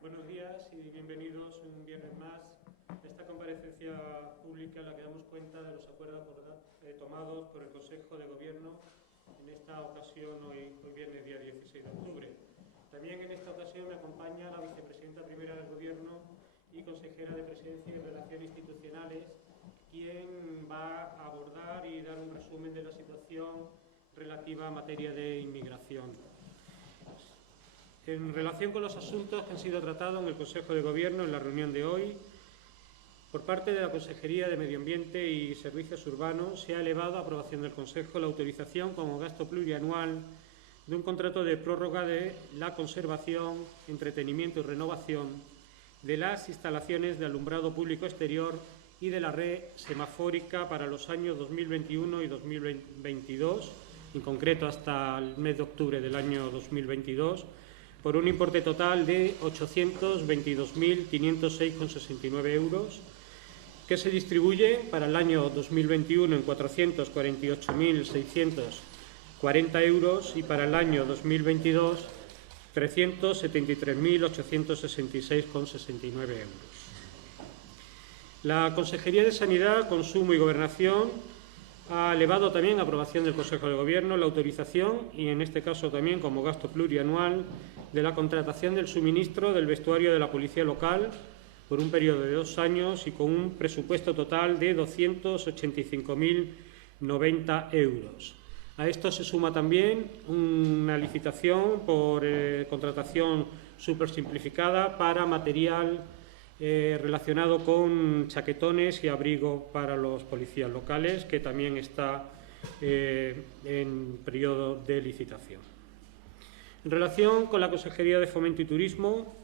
Buenos días y bienvenidos un viernes más a esta comparecencia pública en la que damos cuenta de los acuerdos tomados por el Consejo de Gobierno en esta ocasión, hoy viernes día 16 de octubre. También en esta ocasión me acompaña la vicepresidenta primera del Gobierno y consejera de Presidencia y Relaciones Institucionales, quien va a abordar y dar un resumen de la situación relativa a materia de inmigración. En relación con los asuntos que han sido tratados en el Consejo de Gobierno en la reunión de hoy, por parte de la Consejería de Medio Ambiente y Servicios Urbanos se ha elevado a aprobación del Consejo la autorización como gasto plurianual de un contrato de prórroga de la conservación, entretenimiento y renovación de las instalaciones de alumbrado público exterior y de la red semafórica para los años 2021 y 2022, en concreto hasta el mes de octubre del año 2022, por un importe total de 822.506,69 euros, que se distribuye para el año 2021 en 448.640 euros y para el año 2022 373.866,69 euros. La Consejería de Sanidad, Consumo y Gobernación ha elevado también a aprobación del Consejo de Gobierno la autorización, y en este caso también como gasto plurianual, de la contratación del suministro del vestuario de la Policía Local por un periodo de 2 años y con un presupuesto total de 285.090 euros. A esto se suma también una licitación por contratación supersimplificada para material relacionado con chaquetones y abrigo para los policías locales, que también está en periodo de licitación. En relación con la Consejería de Fomento y Turismo,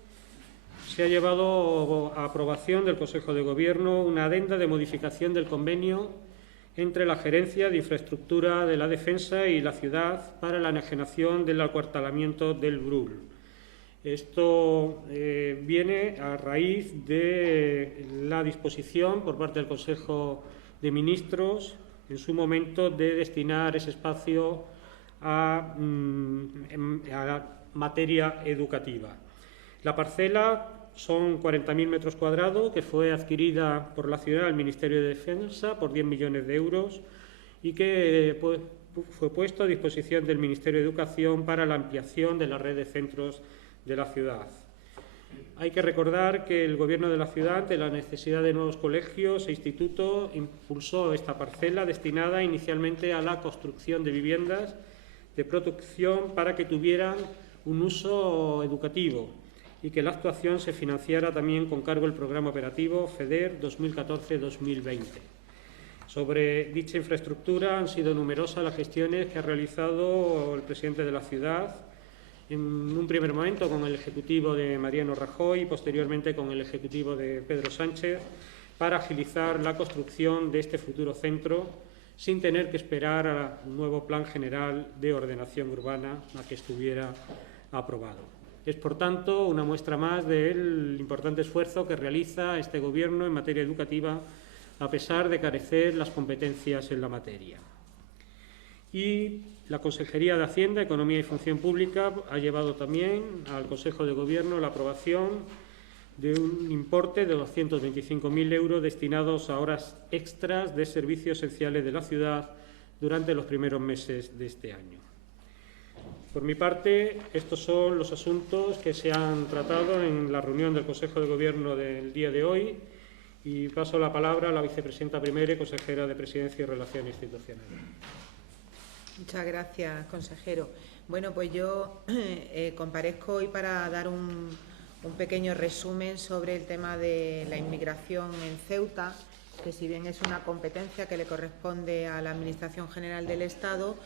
se ha llevado a aprobación del Consejo de Gobierno una adenda de modificación del convenio entre la Gerencia de Infraestructura de la Defensa y la ciudad para la enajenación del acuartelamiento del Brull. Esto viene a raíz de la disposición por parte del Consejo de Ministros en su momento de destinar ese espacio a materia educativa. La parcela son 40.000 metros cuadrados, que fue adquirida por la ciudad al Ministerio de Defensa por 10 millones de euros y que fue puesto a disposición del Ministerio de Educación para la ampliación de la red de centros de la ciudad. Hay que recordar que el Gobierno de la ciudad, ante la necesidad de nuevos colegios e institutos, impulsó esta parcela destinada inicialmente a la construcción de viviendas de protección para que tuvieran un uso educativo y que la actuación se financiara también con cargo al programa operativo FEDER 2014-2020. Sobre dicha infraestructura han sido numerosas las gestiones que ha realizado el presidente de la ciudad, en un primer momento con el Ejecutivo de Mariano Rajoy y posteriormente con el Ejecutivo de Pedro Sánchez, para agilizar la construcción de este futuro centro sin tener que esperar al nuevo Plan General de Ordenación Urbana a que estuviera aprobado. Es, por tanto, una muestra más del importante esfuerzo que realiza este Gobierno en materia educativa, a pesar de carecer las competencias en la materia. Y la Consejería de Hacienda, Economía y Función Pública ha llevado también al Consejo de Gobierno la aprobación de un importe de 225.000 euros destinados a horas extras de servicios esenciales de la ciudad durante los primeros meses de este año. Por mi parte, estos son los asuntos que se han tratado en la reunión del Consejo de Gobierno del día de hoy, y paso la palabra a la vicepresidenta primera y consejera de Presidencia y Relaciones Institucionales. Muchas gracias, consejero. Bueno, pues yo comparezco hoy para dar un pequeño resumen sobre el tema de la inmigración en Ceuta, que si bien es una competencia que le corresponde a la Administración General del Estado,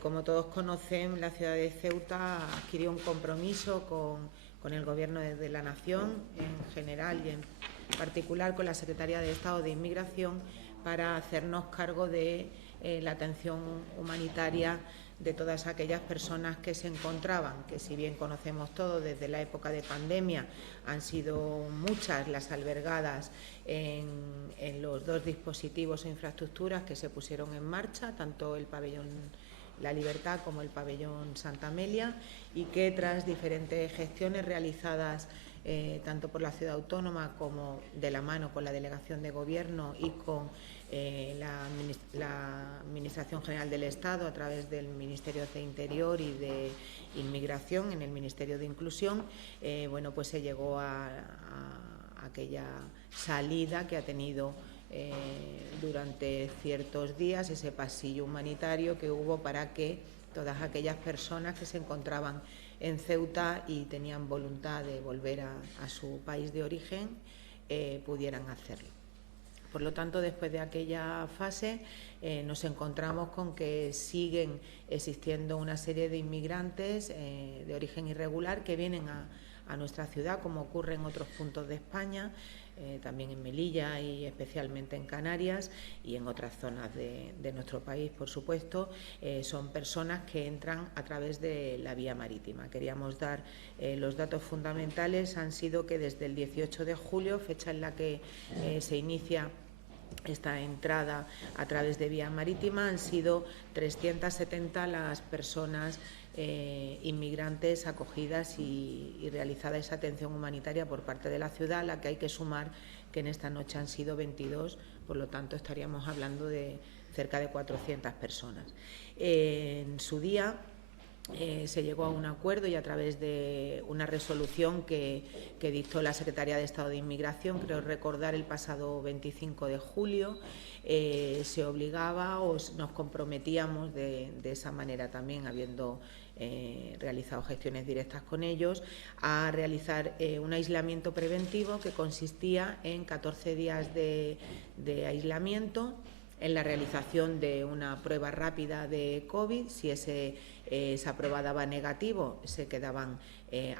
como todos conocen, la ciudad de Ceuta adquirió un compromiso con el Gobierno de la Nación en general y en particular con la Secretaría de Estado de Inmigración para hacernos cargo de la atención humanitaria de todas aquellas personas que se encontraban, que si bien conocemos todos desde la época de pandemia, han sido muchas las albergadas en los 2 dispositivos e infraestructuras que se pusieron en marcha, tanto el pabellón La Libertad como el pabellón Santa Amelia, y que tras diferentes gestiones realizadas tanto por la Ciudad Autónoma como de la mano con la Delegación de Gobierno y con la Administración General del Estado a través del Ministerio de Interior y de Inmigración, en el Ministerio de Inclusión, bueno, pues se llegó a aquella salida que ha tenido durante ciertos días, ese pasillo humanitario que hubo para que todas aquellas personas que se encontraban en Ceuta y tenían voluntad de volver a su país de origen pudieran hacerlo. Por lo tanto, después de aquella fase nos encontramos con que siguen existiendo una serie de inmigrantes de origen irregular que vienen a nuestra ciudad, como ocurre en otros puntos de España, también en Melilla y especialmente en Canarias y en otras zonas de nuestro país, por supuesto. Son personas que entran a través de la vía marítima. Queríamos dar los datos fundamentales. Han sido que desde el 18 de julio, fecha en la que se inicia esta entrada a través de vía marítima, han sido 370 las personas inmigrantes acogidas y realizada esa atención humanitaria por parte de la ciudad, a la que hay que sumar que en esta noche han sido 22, por lo tanto estaríamos hablando de cerca de 400 personas. En su día se llegó a un acuerdo y a través de una resolución que dictó la Secretaría de Estado de Inmigración, creo recordar el pasado 25 de julio, se obligaba o nos comprometíamos de esa manera también, habiendo realizado gestiones directas con ellos, a realizar un aislamiento preventivo que consistía en 14 días de aislamiento, en la realización de una prueba rápida de COVID. Si esa prueba daba negativo, se quedaban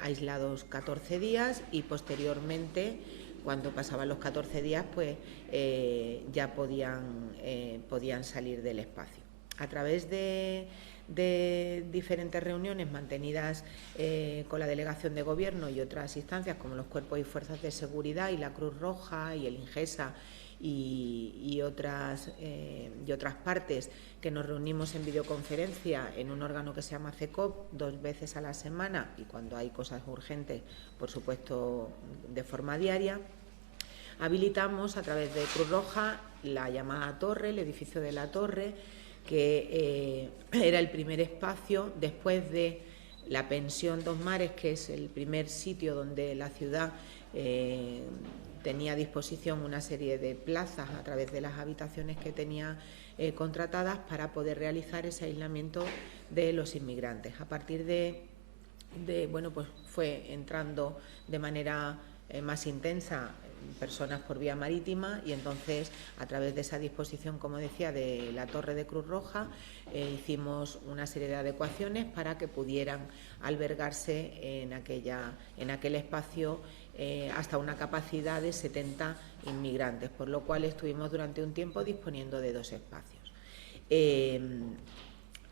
aislados 14 días y posteriormente, cuando pasaban los 14 días, pues ya podían salir del espacio. A través de diferentes reuniones mantenidas con la Delegación de Gobierno y otras instancias como los Cuerpos y Fuerzas de Seguridad y la Cruz Roja y el INGESA y otras partes, que nos reunimos en videoconferencia en un órgano que se llama CECOP 2 veces a la semana, y cuando hay cosas urgentes, por supuesto, de forma diaria. Habilitamos a través de Cruz Roja la llamada Torre, el edificio de la Torre, que era el primer espacio después de la pensión Dos Mares, que es el primer sitio donde la ciudad tenía a disposición una serie de plazas a través de las habitaciones que tenía contratadas para poder realizar ese aislamiento de los inmigrantes. A partir bueno, pues fue entrando de manera más intensa personas por vía marítima, y entonces, a través de esa disposición, como decía, de la Torre de Cruz Roja, hicimos una serie de adecuaciones para que pudieran albergarse en aquel espacio hasta una capacidad de 70 inmigrantes, por lo cual estuvimos durante un tiempo disponiendo de 2 espacios.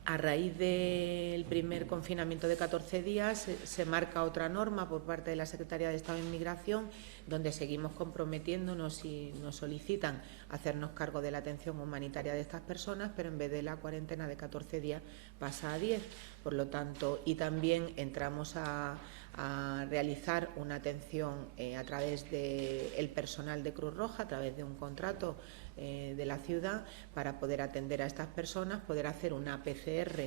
A raíz del primer confinamiento de 14 días se marca otra norma por parte de la Secretaría de Estado de Inmigración, donde seguimos comprometiéndonos y nos solicitan hacernos cargo de la atención humanitaria de estas personas, pero en vez de la cuarentena de 14 días pasa a 10. Por lo tanto, y también entramos a realizar una atención a través del personal de Cruz Roja, a través de un contrato de la ciudad, para poder atender a estas personas, poder hacer una PCR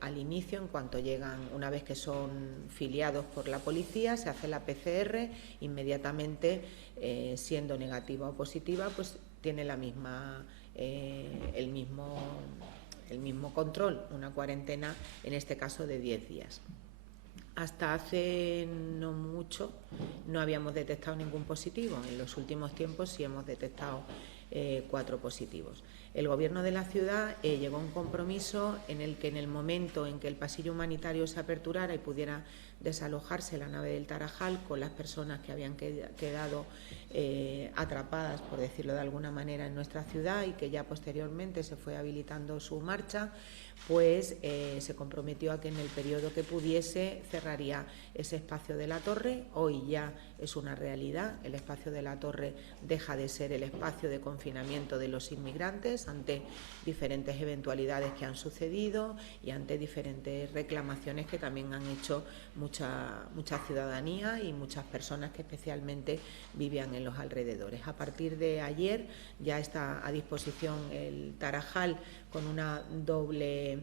al inicio, en cuanto llegan, una vez que son filiados por la policía, se hace la PCR, inmediatamente siendo negativa o positiva, pues tiene el mismo control, una cuarentena, en este caso de 10 días. Hasta hace no mucho no habíamos detectado ningún positivo. En los últimos tiempos sí hemos detectado 4 positivos. El Gobierno de la ciudad llegó a un compromiso en el que, en el momento en que el pasillo humanitario se aperturara y pudiera desalojarse la nave del Tarajal con las personas que habían quedado atrapadas, por decirlo de alguna manera, en nuestra ciudad, y que ya posteriormente se fue habilitando su marcha, pues se comprometió a que en el periodo que pudiese cerraría ese espacio de la torre. Hoy ya es una realidad, el espacio de la torre deja de ser el espacio de confinamiento de los inmigrantes ante diferentes eventualidades que han sucedido y ante diferentes reclamaciones que también han hecho mucha ciudadanía y muchas personas que especialmente vivían en los alrededores. A partir de ayer ya está a disposición el Tarajal con una doble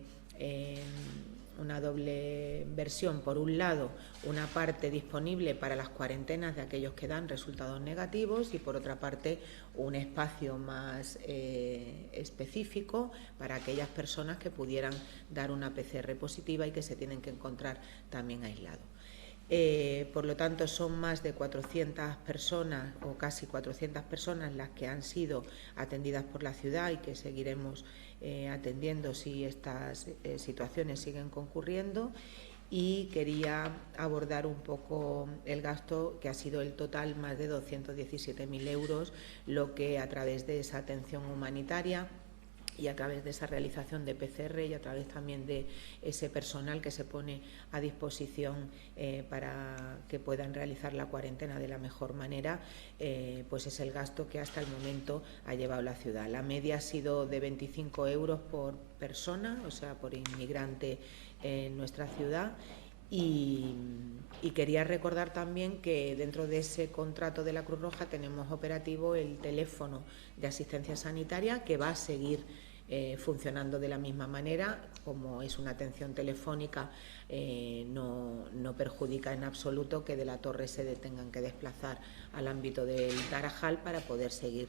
versión. Por un lado, una parte disponible para las cuarentenas de aquellos que dan resultados negativos, y por otra parte un espacio más específico para aquellas personas que pudieran dar una PCR positiva y que se tienen que encontrar también aislados. Por lo tanto, son más de 400 personas o casi 400 personas las que han sido atendidas por la ciudad y que seguiremos atendiendo si estas situaciones siguen concurriendo. Y quería abordar un poco el gasto, que ha sido el total más de 217.000 euros, lo que a través de esa atención humanitaria y a través de esa realización de PCR y a través también de ese personal que se pone a disposición para que puedan realizar la cuarentena de la mejor manera, pues es el gasto que hasta el momento ha llevado la ciudad. La media ha sido de 25 euros por persona, o sea, por inmigrante en nuestra ciudad. Y quería recordar también que dentro de ese contrato de la Cruz Roja tenemos operativo el teléfono de asistencia sanitaria, que va a seguir funcionando de la misma manera. Como es una atención telefónica, no perjudica en absoluto que de la torre se tengan que desplazar al ámbito del Tarajal para poder seguir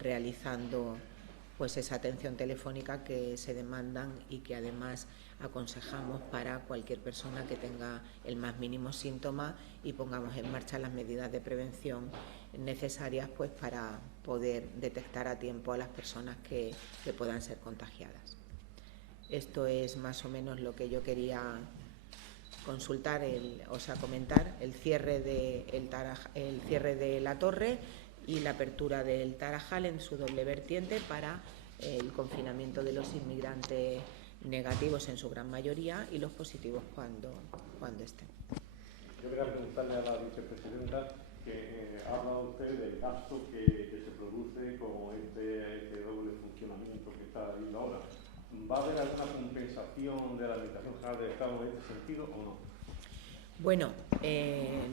realizando pues esa atención telefónica que se demandan y que además aconsejamos para cualquier persona que tenga el más mínimo síntoma, y pongamos en marcha las medidas de prevención necesarias pues para poder detectar a tiempo a las personas que puedan ser contagiadas. Esto es más o menos lo que yo quería consultar, comentar el cierre de la torre y la apertura del Tarajal en su doble vertiente para el confinamiento de los inmigrantes negativos en su gran mayoría y los positivos cuando estén. Yo quería preguntarle a la vicepresidenta que ha hablado usted del gasto que se produce con este doble funcionamiento que está habiendo ahora. ¿Va a haber alguna compensación de la Administración General del Estado en este sentido o no? Bueno,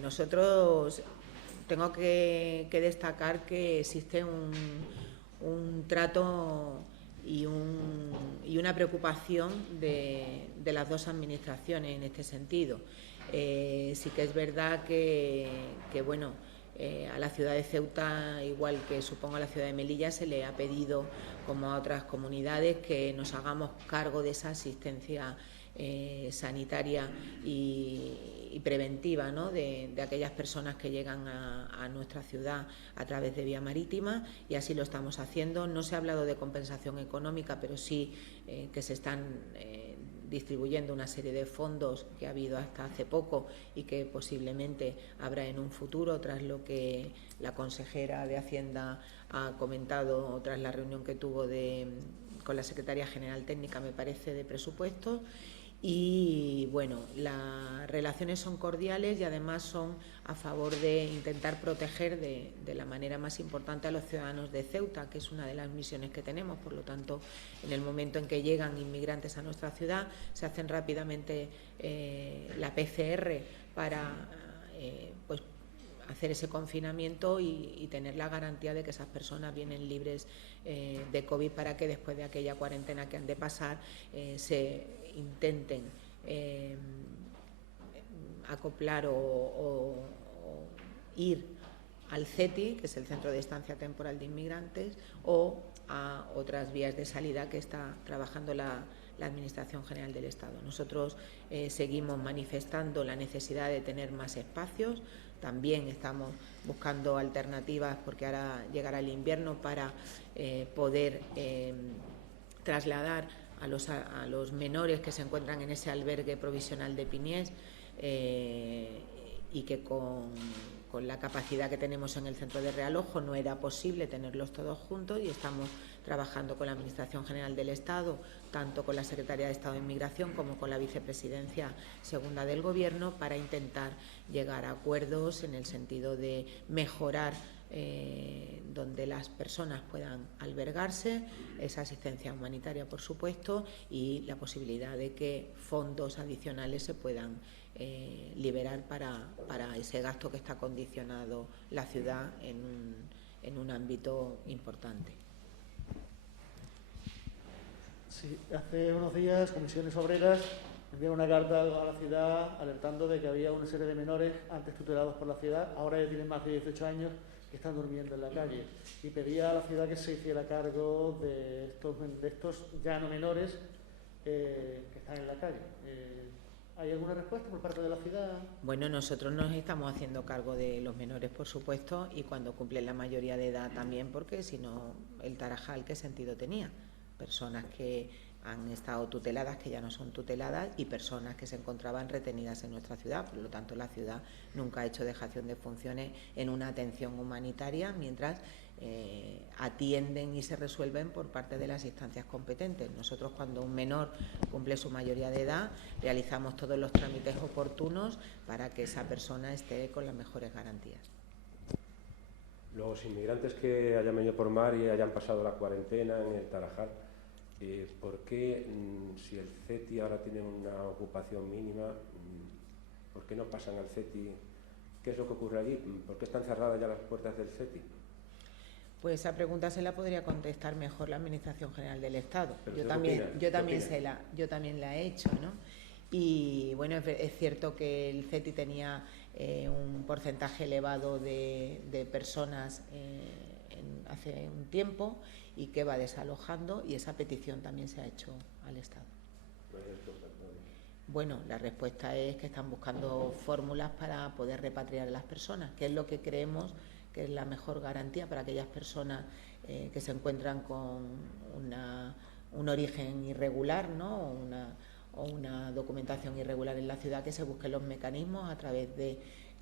nosotros tengo que destacar que existe un trato y una preocupación de las dos administraciones en este sentido. Sí que es verdad que bueno, a la ciudad de Ceuta, igual que supongo a la ciudad de Melilla, se le ha pedido, como a otras comunidades, que nos hagamos cargo de esa asistencia sanitaria y preventiva, ¿no?, de aquellas personas que llegan a nuestra ciudad a través de vía marítima, y así lo estamos haciendo. No se ha hablado de compensación económica, pero sí que se están distribuyendo una serie de fondos que ha habido hasta hace poco y que posiblemente habrá en un futuro, tras lo que la consejera de Hacienda ha comentado tras la reunión que tuvo con la Secretaría General Técnica, me parece, de presupuestos. Y bueno, las relaciones son cordiales y además son a favor de intentar proteger de la manera más importante a los ciudadanos de Ceuta, que es una de las misiones que tenemos. Por lo tanto, en el momento en que llegan inmigrantes a nuestra ciudad, se hacen rápidamente la PCR para pues hacer ese confinamiento y tener la garantía de que esas personas vienen libres de COVID, para que después de aquella cuarentena que han de pasar se intenten acoplar o ir al CETI, que es el Centro de Estancia Temporal de Inmigrantes, o a otras vías de salida que está trabajando la Administración General del Estado. Nosotros seguimos manifestando la necesidad de tener más espacios. También estamos buscando alternativas, porque ahora llegará el invierno, para poder trasladar a los menores que se encuentran en ese albergue provisional de Piniés y que con la capacidad que tenemos en el centro de Realojo no era posible tenerlos todos juntos, y estamos trabajando con la Administración General del Estado, tanto con la Secretaría de Estado de Inmigración como con la Vicepresidencia Segunda del Gobierno, para intentar llegar a acuerdos en el sentido de mejorar donde las personas puedan albergarse, esa asistencia humanitaria, por supuesto, y la posibilidad de que fondos adicionales se puedan liberar para ese gasto que está condicionado la ciudad en un ámbito importante. Sí, hace unos días Comisiones Obreras envió una carta a la ciudad alertando de que había una serie de menores antes tutelados por la ciudad, ahora ya tienen más de 18 años, que están durmiendo en la calle, y pedía a la ciudad que se hiciera cargo de estos ya no menores que están en la calle. ¿Hay alguna respuesta por parte de la ciudad? Bueno, nosotros nos estamos haciendo cargo de los menores, por supuesto, y cuando cumplen la mayoría de edad también, porque si no, el Tarajal, ¿qué sentido tenía? Personas que han estado tuteladas, que ya no son tuteladas, y personas que se encontraban retenidas en nuestra ciudad. Por lo tanto, la ciudad nunca ha hecho dejación de funciones en una atención humanitaria mientras atienden y se resuelven por parte de las instancias competentes. Nosotros, cuando un menor cumple su mayoría de edad, realizamos todos los trámites oportunos para que esa persona esté con las mejores garantías. Los inmigrantes que hayan venido por mar y hayan pasado la cuarentena en el Tarajal, ¿por qué, si el CETI ahora tiene una ocupación mínima, por qué no pasan al CETI? ¿Qué es lo que ocurre allí? ¿Por qué están cerradas ya las puertas del CETI? Pues esa pregunta se la podría contestar mejor la Administración General del Estado. Yo también la he hecho, ¿no? Y bueno, es cierto que el CETI tenía un porcentaje elevado de personas hace un tiempo, y que va desalojando, y esa petición también se ha hecho al Estado. Bueno, la respuesta es que están buscando fórmulas para poder repatriar a las personas, que es lo que creemos que es la mejor garantía para aquellas personas que se encuentran con un origen irregular, ¿no? o una documentación irregular en la ciudad, que se busquen los mecanismos a través de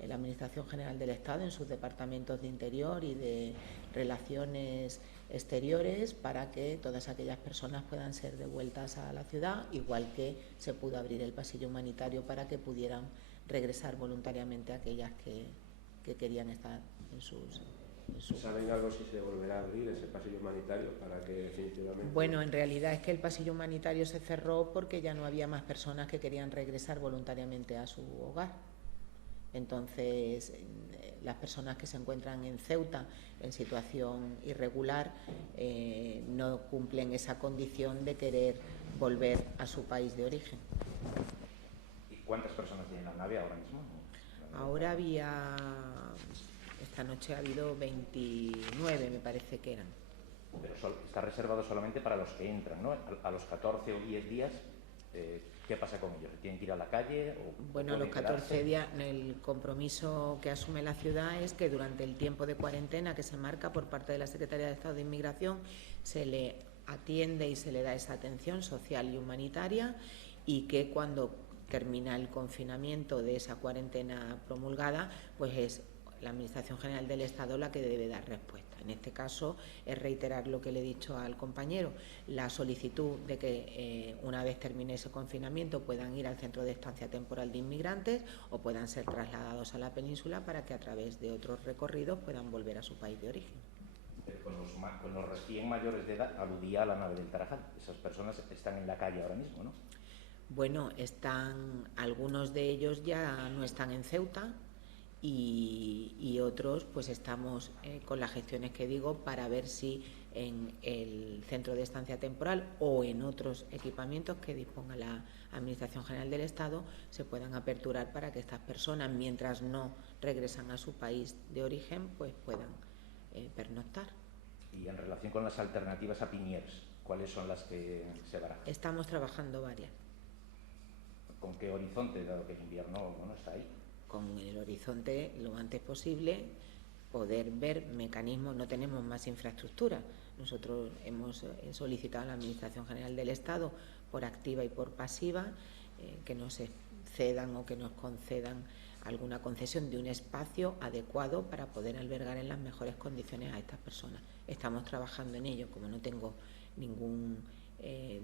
la Administración General del Estado en sus departamentos de Interior y de Relaciones Exteriores, para que todas aquellas personas puedan ser devueltas a la ciudad, igual que se pudo abrir el pasillo humanitario para que pudieran regresar voluntariamente aquellas que querían estar en sus... ¿Saben algo si se volverá a abrir ese pasillo humanitario para que definitivamente...? Bueno, en realidad es que el pasillo humanitario se cerró porque ya no había más personas que querían regresar voluntariamente a su hogar. Entonces, las personas que se encuentran en Ceuta en situación irregular no cumplen esa condición de querer volver a su país de origen. ¿Y cuántas personas tienen la nave ahora mismo? Ahora esta noche ha habido 29, me parece que eran. Pero está reservado solamente para los que entran, ¿no? A los 14 o 10 días, ¿qué pasa con ellos? ¿Tienen que ir a la calle? Bueno, a los 14 días, el compromiso que asume la ciudad es que durante el tiempo de cuarentena que se marca por parte de la Secretaría de Estado de Inmigración, se le atiende y se le da esa atención social y humanitaria, y que cuando termina el confinamiento de esa cuarentena promulgada, pues es la Administración General del Estado la que debe dar respuesta. En este caso es reiterar lo que le he dicho al compañero, la solicitud de que una vez termine ese confinamiento puedan ir al Centro de Estancia Temporal de Inmigrantes o puedan ser trasladados a la península para que a través de otros recorridos puedan volver a su país de origen. Con los recién mayores de edad, aludía a la nave del Tarajal. Esas personas están en la calle ahora mismo, ¿no? Bueno, algunos de ellos ya no están en Ceuta, y otros pues estamos con las gestiones que digo para ver si en el centro de estancia temporal o en otros equipamientos que disponga la Administración General del Estado se puedan aperturar para que estas personas, mientras no regresan a su país de origen, pues puedan pernoctar. Y en relación con las alternativas a Piniers, ¿cuáles son las que se barajan? Estamos trabajando varias. ¿Con qué horizonte, dado que el invierno no está ahí? Con el horizonte, lo antes posible, poder ver mecanismos. No tenemos más infraestructura. Nosotros hemos solicitado a la Administración General del Estado, por activa y por pasiva, que nos cedan o que nos concedan alguna concesión de un espacio adecuado para poder albergar en las mejores condiciones a estas personas. Estamos trabajando en ello, como no tengo ningún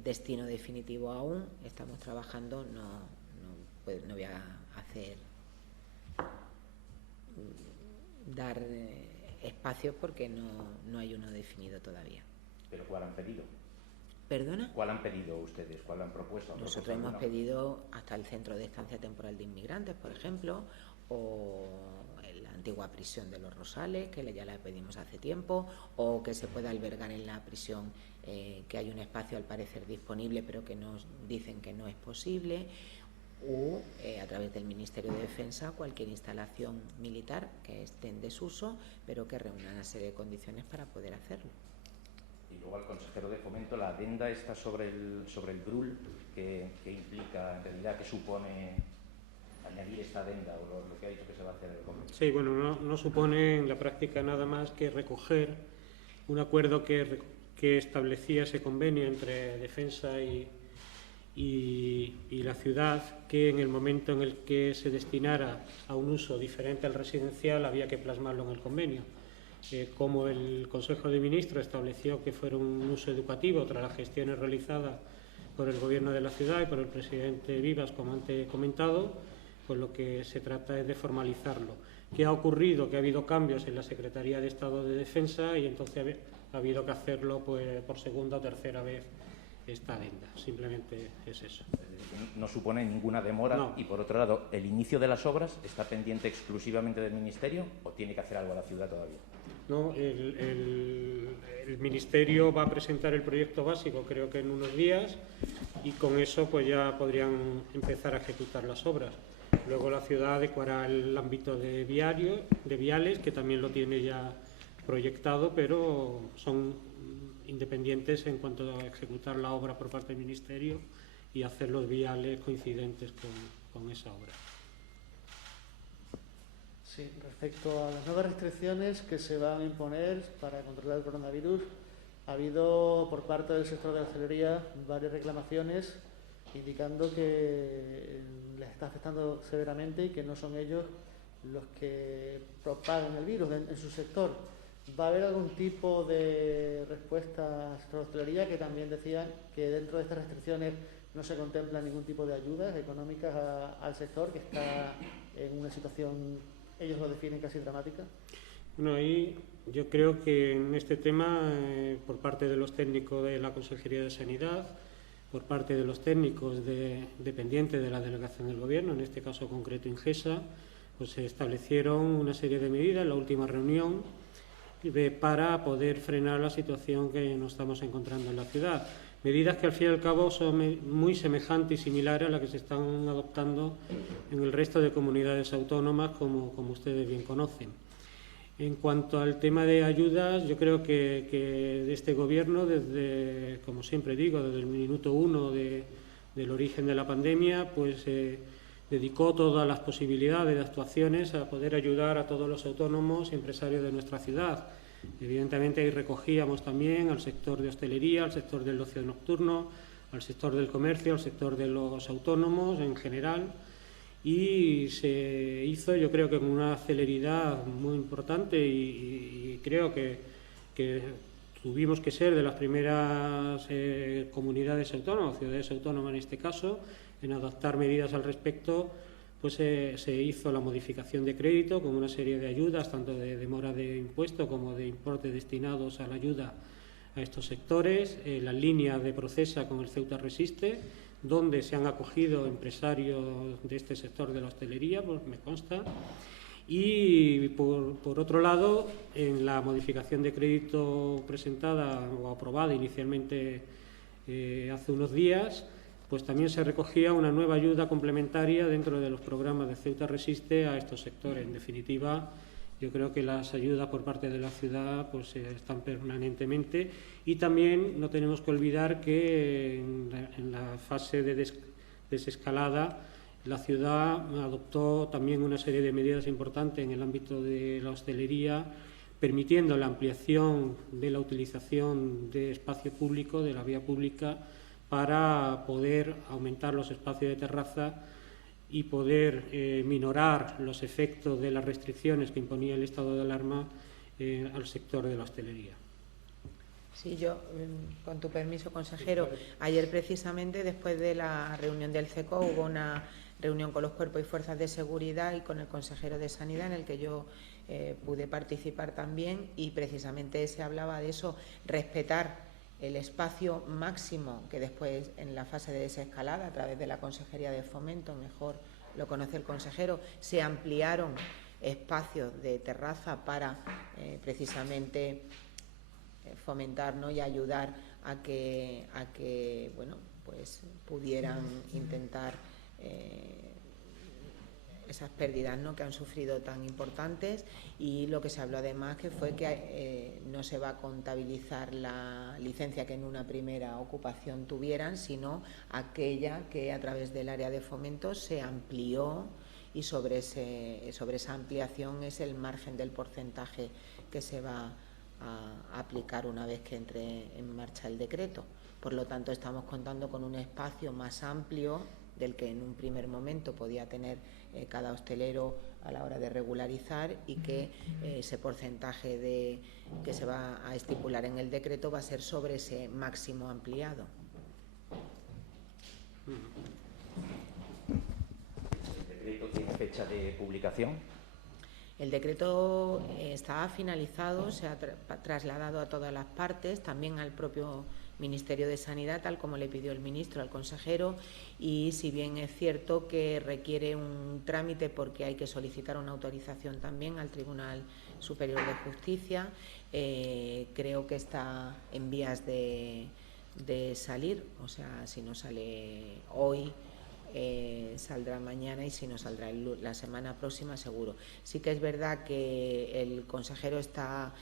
destino definitivo aún, estamos trabajando, no voy a dar espacios porque no hay uno definido todavía. ¿Pero cuál han pedido? ¿Perdona? ¿Cuál han pedido ustedes? ¿Cuál han propuesto? Nosotros hemos pedido hasta el Centro de Estancia Temporal de Inmigrantes, por ejemplo, o la antigua prisión de Los Rosales, que ya la pedimos hace tiempo, o que se pueda albergar en la prisión, que hay un espacio al parecer disponible, pero que nos dicen que no es posible, o a través del Ministerio de Defensa cualquier instalación militar que esté en desuso, pero que reúna una serie de condiciones para poder hacerlo. Y luego al consejero de Fomento, la adenda está sobre el GRUL, que implica, en realidad, que supone añadir esta adenda o lo que ha dicho que se va a hacer en el Congreso. Sí, bueno, no supone en la práctica nada más que recoger un acuerdo que establecía ese convenio entre Defensa y la ciudad, que en el momento en el que se destinara a un uso diferente al residencial había que plasmarlo en el convenio. Como el Consejo de Ministros estableció que fuera un uso educativo tras las gestiones realizadas por el Gobierno de la ciudad y por el presidente Vivas, como antes he comentado, pues lo que se trata es de formalizarlo. ¿Qué ha ocurrido? Que ha habido cambios en la Secretaría de Estado de Defensa y entonces ha habido que hacerlo pues, por segunda o tercera vez esta adenda. Simplemente es eso. No supone ninguna demora. No. Y por otro lado, ¿el inicio de las obras está pendiente exclusivamente del Ministerio o tiene que hacer algo la ciudad todavía? No, el Ministerio va a presentar el proyecto básico, creo que en unos días, y con eso pues ya podrían empezar a ejecutar las obras. Luego la ciudad adecuará el ámbito de viales, que también lo tiene ya proyectado, pero son independientes en cuanto a ejecutar la obra por parte del Ministerio y hacer los viales coincidentes con esa obra. Sí, respecto a las nuevas restricciones que se van a imponer para controlar el coronavirus, ha habido por parte del sector de la hostelería varias reclamaciones indicando que les está afectando severamente y que no son ellos los que propagan el virus en su sector. ¿Va a haber algún tipo de respuesta al sector de hostelería, que también decían que dentro de estas restricciones no se contempla ningún tipo de ayudas económicas al sector, que está en una situación, ellos lo definen casi dramática? Bueno, ahí yo creo que en este tema, por parte de los técnicos de la Consejería de Sanidad, por parte de los técnicos dependientes de la Delegación del Gobierno, en este caso concreto Ingesa, pues se establecieron una serie de medidas en la última reunión para poder frenar la situación que nos estamos encontrando en la ciudad. Medidas que al fin y al cabo son muy semejantes y similares a las que se están adoptando en el resto de comunidades autónomas, como ustedes bien conocen. En cuanto al tema de ayudas, yo creo que de este Gobierno, desde, como siempre digo, desde el minuto uno del origen de la pandemia, pues dedicó todas las posibilidades de actuaciones a poder ayudar a todos los autónomos y empresarios de nuestra ciudad. Evidentemente ahí recogíamos también al sector de hostelería, al sector del ocio nocturno, al sector del comercio, al sector de los autónomos en general, y se hizo, yo creo que con una celeridad muy importante y creo que tuvimos que ser de las primeras comunidades autónomas, ciudades autónomas en este caso, en adoptar medidas al respecto. Pues se hizo la modificación de crédito con una serie de ayudas, tanto de demora de impuesto como de importes destinados a la ayuda a estos sectores, la línea de Procesa con el Ceuta Resiste, donde se han acogido empresarios de este sector de la hostelería, pues me consta. Y por otro lado, en la modificación de crédito presentada o aprobada inicialmente hace unos días, pues también se recogía una nueva ayuda complementaria dentro de los programas de Ceuta Resiste a estos sectores. En definitiva, yo creo que las ayudas por parte de la ciudad pues están permanentemente, y también no tenemos que olvidar que en la fase de desescalada la ciudad adoptó también una serie de medidas importantes en el ámbito de la hostelería, permitiendo la ampliación de la utilización de espacio público, de la vía pública, para poder aumentar los espacios de terraza y poder minorar los efectos de las restricciones que imponía el estado de alarma al sector de la hostelería. Sí, yo, con tu permiso, consejero, ayer precisamente después de la reunión del CECO hubo una reunión con los cuerpos y fuerzas de seguridad y con el consejero de Sanidad en el que yo pude participar también, y precisamente se hablaba de eso, respetar el espacio máximo que después en la fase de desescalada a través de la Consejería de Fomento, mejor lo conoce el consejero, se ampliaron espacios de terraza para precisamente fomentar, ¿no?, y ayudar a que bueno, pues pudieran intentar esas pérdidas, ¿no?, que han sufrido tan importantes. Y lo que se habló además que fue que no se va a contabilizar la licencia que en una primera ocupación tuvieran, sino aquella que a través del área de fomento se amplió, y sobre esa ampliación es el margen del porcentaje que se va a aplicar una vez que entre en marcha el decreto. Por lo tanto, estamos contando con un espacio más amplio del que en un primer momento podía tener cada hostelero a la hora de regularizar, y que ese porcentaje que se va a estipular en el decreto va a ser sobre ese máximo ampliado. ¿El decreto tiene fecha de publicación? El decreto está finalizado, se ha trasladado a todas las partes, también al propio Ministerio de Sanidad, tal como le pidió el ministro al consejero, y si bien es cierto que requiere un trámite porque hay que solicitar una autorización también al Tribunal Superior de Justicia, creo que está en vías de salir, o sea, si no sale hoy, saldrá mañana, y si no saldrá la semana próxima seguro. Sí que es verdad que el consejero está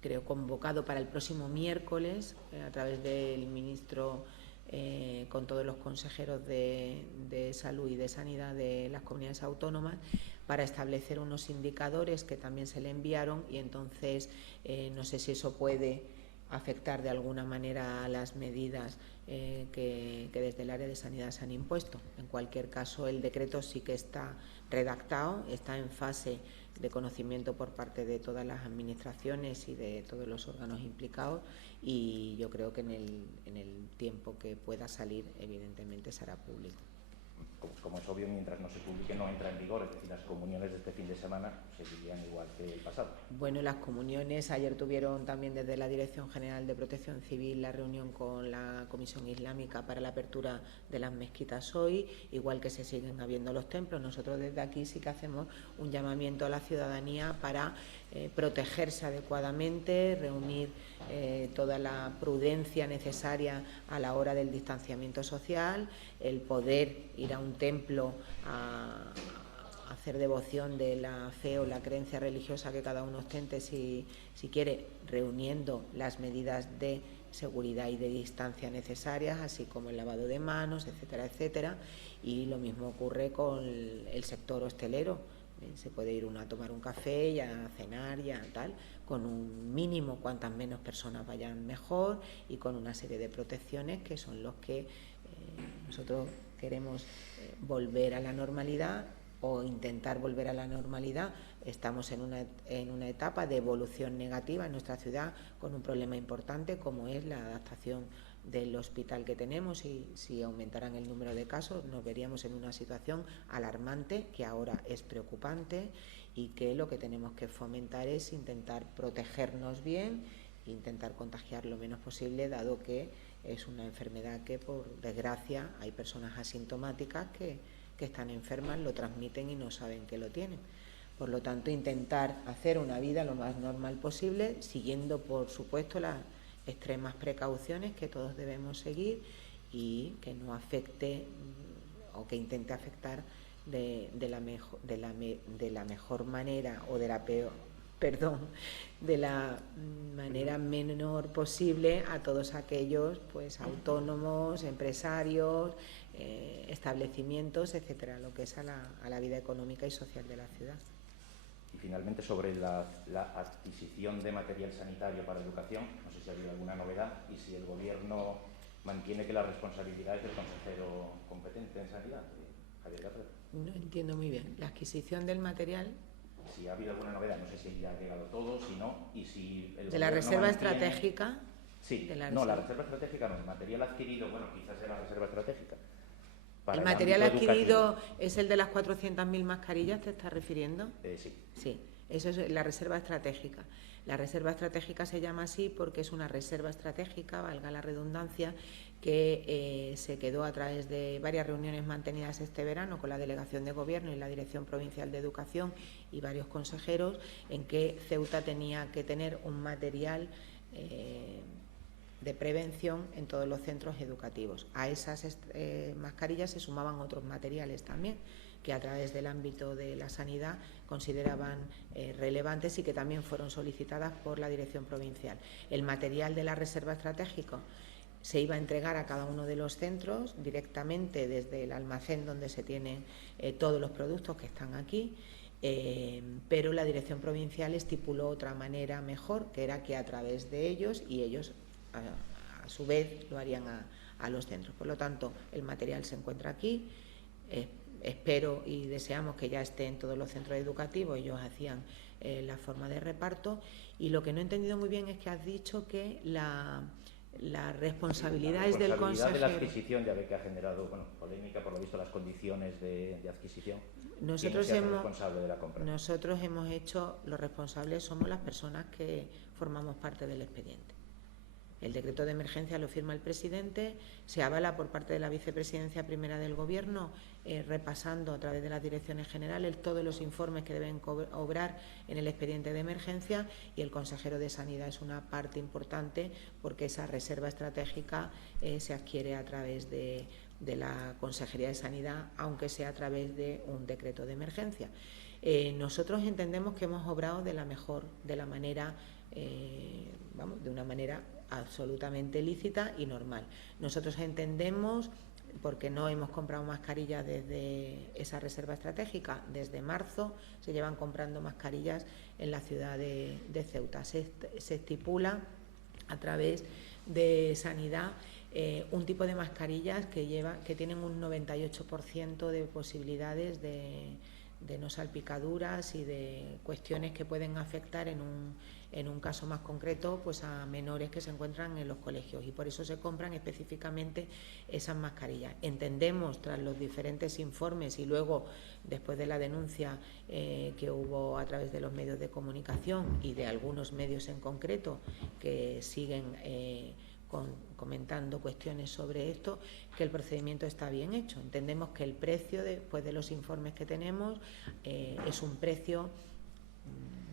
creo convocado para el próximo miércoles a través del ministro con todos los consejeros de salud y de sanidad de las comunidades autónomas, para establecer unos indicadores que también se le enviaron, y entonces no sé si eso puede afectar de alguna manera a las medidas que desde el área de sanidad se han impuesto. En cualquier caso, el decreto sí que está redactado, está en fase de conocimiento por parte de todas las administraciones y de todos los órganos implicados, y yo creo que en el tiempo que pueda salir, evidentemente será público. Como es obvio, mientras no se publique no entra en vigor, es decir, las comuniones de este fin de semana seguirían igual que el pasado. Bueno, las comuniones, ayer tuvieron también desde la Dirección General de Protección Civil la reunión con la Comisión Islámica para la apertura de las mezquitas hoy, igual que se siguen abriendo los templos. Nosotros desde aquí sí que hacemos un llamamiento a la ciudadanía para protegerse adecuadamente, reunir toda la prudencia necesaria a la hora del distanciamiento social, el poder ir a un templo a hacer devoción de la fe o la creencia religiosa que cada uno ostente, si quiere, reuniendo las medidas de seguridad y de distancia necesarias, así como el lavado de manos, etcétera, etcétera. Y lo mismo ocurre con el sector hostelero. Se puede ir uno a tomar un café y a cenar y a tal, con un mínimo, cuantas menos personas vayan mejor, y con una serie de protecciones que son los que nosotros queremos volver a la normalidad, o intentar volver a la normalidad. Estamos en una etapa de evolución negativa en nuestra ciudad, con un problema importante como es la adaptación del hospital que tenemos, y si aumentaran el número de casos nos veríamos en una situación alarmante, que ahora es preocupante, y que lo que tenemos que fomentar es intentar protegernos bien e intentar contagiar lo menos posible, dado que es una enfermedad que, por desgracia, hay personas asintomáticas que están enfermas, lo transmiten y no saben que lo tienen. Por lo tanto, intentar hacer una vida lo más normal posible, siguiendo, por supuesto, las extremas precauciones que todos debemos seguir, y que no afecte o que intente afectar de la mejor manera, o de la manera menor posible a todos aquellos pues autónomos, empresarios, establecimientos, etcétera, lo que es a la vida económica y social de la ciudad. Y finalmente, sobre la adquisición de material sanitario para educación, no sé si ha habido alguna novedad, y si el Gobierno mantiene que la responsabilidad es del consejero competente en sanidad, Javier García. No entiendo muy bien. La adquisición del material Si ha habido alguna novedad, no sé si ya ha llegado todo, si no, y si el de la gobierno reserva mantiene... estratégica. Sí, de la no, la reserva. reserva estratégica no, el material adquirido, bueno, quizás de la reserva estratégica. ¿El material adquirido educativo. es el de las 400.000 mascarillas, te estás refiriendo? Sí. Sí, eso es la reserva estratégica. La reserva estratégica se llama así porque es una reserva estratégica, valga la redundancia, que se quedó a través de varias reuniones mantenidas este verano con la Delegación de Gobierno y la Dirección Provincial de Educación y varios consejeros, en que Ceuta tenía que tener un material de prevención en todos los centros educativos. A esas mascarillas se sumaban otros materiales también, que a través del ámbito de la sanidad consideraban relevantes y que también fueron solicitadas por la Dirección Provincial. El material de la reserva estratégica se iba a entregar a cada uno de los centros directamente desde el almacén donde se tienen todos los productos que están aquí, pero la Dirección Provincial estipuló otra manera mejor, que era que a través de ellos, y ellos a su vez lo harían a los centros. Por lo tanto, el material se encuentra aquí. Espero y deseamos que ya esté en todos los centros educativos. Ellos hacían la forma de reparto, y lo que no he entendido muy bien es que has dicho que la responsabilidad es del consejero. De la adquisición, ya ve que ha generado polémica, por lo visto, las condiciones de adquisición. Nosotros ¿Quién es el responsable de la compra? Nosotros hemos hecho, los responsables somos las personas que formamos parte del expediente. El decreto de emergencia lo firma el presidente, se avala por parte de la vicepresidencia primera del Gobierno, repasando a través de las direcciones generales todos los informes que deben obrar en el expediente de emergencia, y el consejero de Sanidad es una parte importante porque esa reserva estratégica se adquiere a través de la Consejería de Sanidad, aunque sea a través de un decreto de emergencia. Nosotros entendemos que hemos obrado de una manera absolutamente lícita y normal. Nosotros entendemos, porque no hemos comprado mascarillas desde esa reserva estratégica, desde marzo se llevan comprando mascarillas en la ciudad de Ceuta. Se estipula a través de Sanidad un tipo de mascarillas que tienen un 98% de posibilidades de no salpicaduras y de cuestiones que pueden afectar en un caso más concreto pues a menores que se encuentran en los colegios, y por eso se compran específicamente esas mascarillas. Entendemos, tras los diferentes informes y luego después de la denuncia que hubo a través de los medios de comunicación y de algunos medios en concreto que siguen comentando cuestiones sobre esto, que el procedimiento está bien hecho. Entendemos que el precio, después de los informes que tenemos, es un precio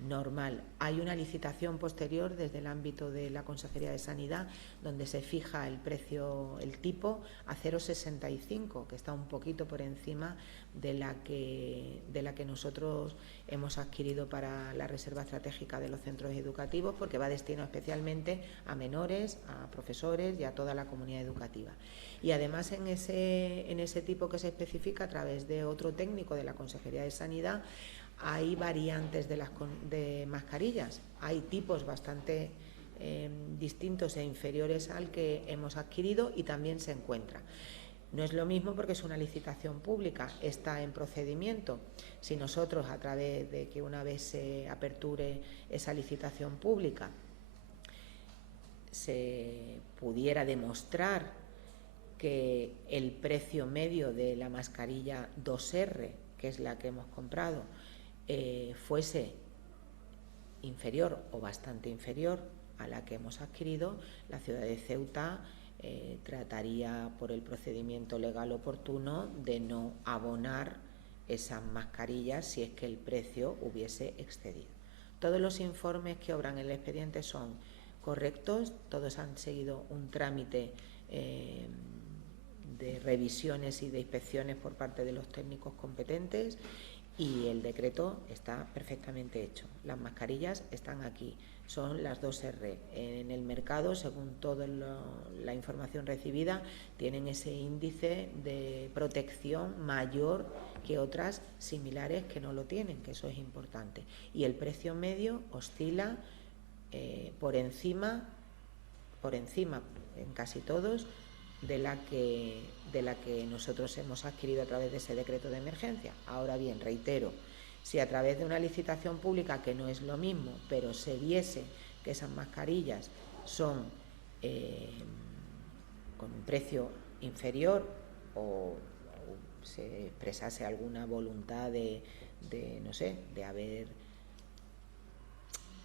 normal. Hay una licitación posterior desde el ámbito de la Consejería de Sanidad donde se fija el precio, el tipo, a 0,65, que está un poquito por encima de la que nosotros hemos adquirido para la reserva estratégica de los centros educativos, porque va destinado especialmente a menores, a profesores y a toda la comunidad educativa. Y además en ese tipo que se especifica a través de otro técnico de la Consejería de Sanidad, hay variantes de mascarillas, hay tipos bastante distintos e inferiores al que hemos adquirido, y también se encuentra. No es lo mismo porque es una licitación pública, está en procedimiento. Si nosotros, a través de que una vez se aperture esa licitación pública, se pudiera demostrar que el precio medio de la mascarilla 2R, que es la que hemos comprado, fuese inferior o bastante inferior a la que hemos adquirido, la ciudad de Ceuta trataría por el procedimiento legal oportuno de no abonar esas mascarillas si es que el precio hubiese excedido. Todos los informes que obran en el expediente son correctos, todos han seguido un trámite de revisiones y de inspecciones por parte de los técnicos competentes, y el decreto está perfectamente hecho. Las mascarillas están aquí, son las 2R. En el mercado, según toda la información recibida, tienen ese índice de protección mayor que otras similares que no lo tienen, que eso es importante. Y el precio medio oscila por encima en casi todos de la que nosotros hemos adquirido a través de ese decreto de emergencia. Ahora bien, reitero, si a través de una licitación pública, que no es lo mismo, pero se viese que esas mascarillas son con un precio inferior o se expresase alguna voluntad de no sé, de haber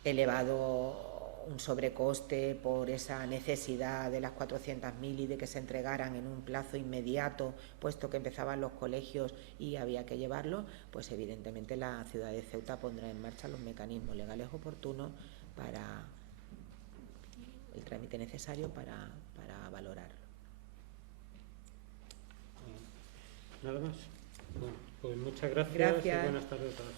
elevado un sobrecoste por esa necesidad de las 400.000 y de que se entregaran en un plazo inmediato, puesto que empezaban los colegios y había que llevarlo, pues evidentemente la ciudad de Ceuta pondrá en marcha los mecanismos legales oportunos para el trámite necesario para valorarlo. Nada más. Bueno, pues muchas gracias. Gracias. Y buenas tardes a todos.